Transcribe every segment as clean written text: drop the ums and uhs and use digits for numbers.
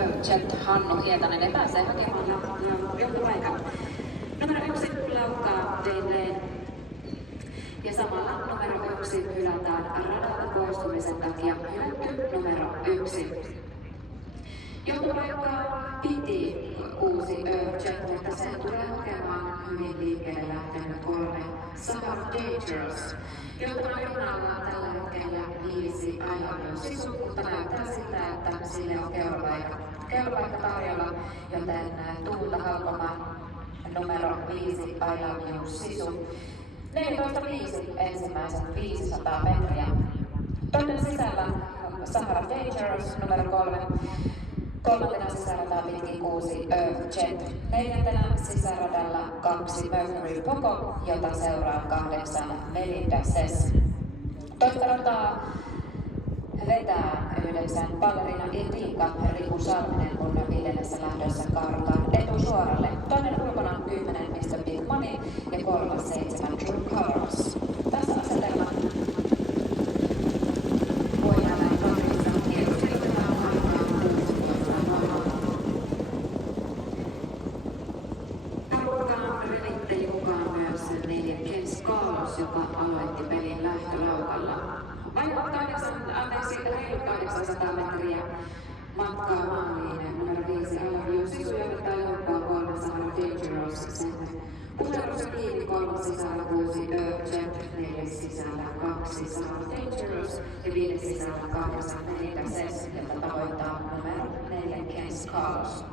Urgent Hannu Hietanen ja pääsee hakemaan johtopaikan. Numero 1 laukkaa Dane ja samalla numero 1 hylätään radalta poistumisen takia hylätty numero 1. Johtopaikkaa piti 6 Urgent, mutta se tulee hakemaan hyvin liikkeelle lähtenyt 3 Summer Dangerous. Johtopaikalla tällä hetkellä 5 ajan sisu, mutta näyttää siltä, että sille on keulapaikka tarjolla, joten tuulta halkomaan numero 5 I Love You Sisu. 14.5 ensimmäiset 500 metriä. Toinen sisällä Sahara Dangerous numero 3. Kolmantena sisäradalla pitkin 6 Urgent. Neljäntenä sisäradalla 2 Mercury Poco, jota seuraa 8 Melinda Sess. Toista rataa vetää 9 Ballerina Indica Riku Salminen, kun 5. lähdössä kaarutaan etusuoralle. Toinen ulkona 10 Mr. Big Money ja 3. 7 True Colors. Tässä asetelma voidaan näin kahdessa kierroksella aikaa 16.00. Porukkaan revitteli mukaan myös 4 Kens Carlos, joka aloitti pelin lähtölaukalla. Reilut 800 metriä matkaa maaliin. Numero 5 I Love You Sisu johdattaa joukkoa 3 Sahara Dangerous. Sen puserrussa kiinni 3 sisällä 6 Urgent, 4 sisällä 2 Sahara Dangerous ja 5 sisällä 8 Melinda Sess, joka tavoittaa numero 4 Kens Carlos.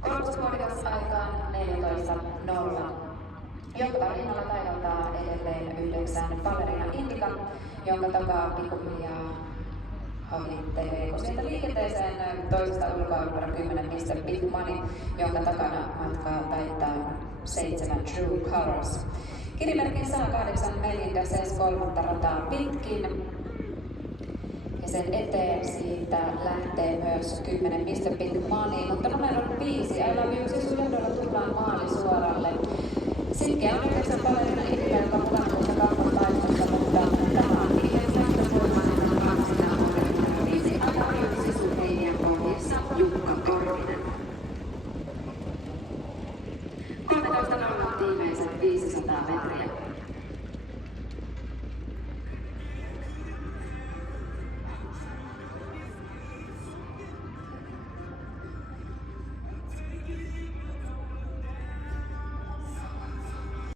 Kolmospuolikas aikaan 14.0. Johtava rinnalla taidaltaa edelleen 9 Ballerina Indica, jonka takaa pikkuhiljaa havittelee, kun sieltä liikenteeseen toisesta ulkoa numero 10 Mr. Big Money, jonka takana matkaa taittaa 7 True Colors. Kirimerkin saa 8 Melinda Sess 3. rataa pitkin. Ja sen eteen siitä lähtee myös 10 Mr. Big Money, mutta numero 5 I Love You Sisu johdolla tullaan maalisuoralle. Sitkeä